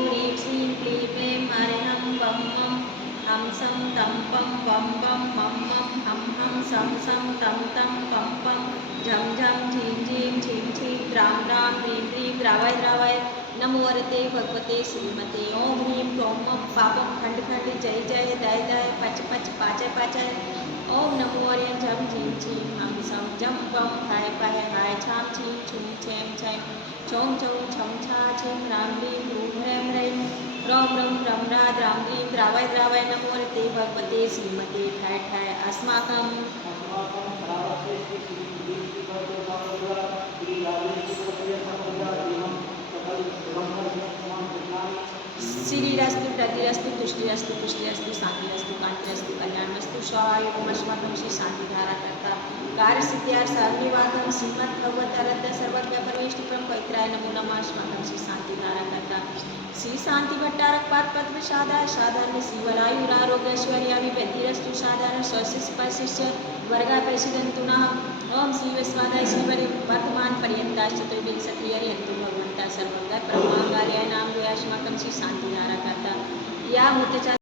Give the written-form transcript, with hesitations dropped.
ह्रीं श्रीं क्लीं क्लीं हरिहं वं मं हं सं तं पं वं वं मं मं हं हं सं सं तं तं पं पं झं झं झीं झीं झीं झीं द्रां द्रां ह्रीं ह्रीं द्रावय द्रावय नमो वरते भगवते श्रीमते ओम ह्रीं क्लों मं पापं खंड खंड जय जय दय दय पच पच पाचय पाचय ओम नमो हरिं झं झीं झीं हं सं जं पं फाय फाय हाय छां छीं छुं छें छैं छौं छौं छं छा छीं ह्रां ह्रीं ह्रूं ह्रैं ह्रैं ह्रौं ह्रौं ह्रं ह्रा द्रां ह्रीं द्रावय द्रावय नमो वरते भगवते श्रीमते ठय ठय अस्माकं श्रीरस्तु प्रतिरस्तु तुष्टिरस्तु पुष्टिरस्तु शांतिरस्तु कांतिरस्तु कल्याणमस्तु स्वायुमस्माकं श्री शांतिधारा करता कार्य सिद्ध्यार्थ साग्निवादम श्रीमद् भगवतरद्द सर्वज्ञ परमेष्टिक्रम पवित्राय नमो नमः अस्माकं श्री शांतिधारा करता श्री शांति भट्टारक पाद पद्म साधार साधारण श्रीवलायुरारोग्यश्वर्याभिवृद्धिरस्तु साधारण स्वस्य स्पर्शिष्य वर्गा परिषदन्तु नः ओम श्री विश्वादाय श्रीवरि वर्तमान पर्यंता चतुर्विंशति हरियन्तु भगवंता सर्वंगा परमांगार्याय नाम द्वयास्माकं श्री शांतिधारा करता या होते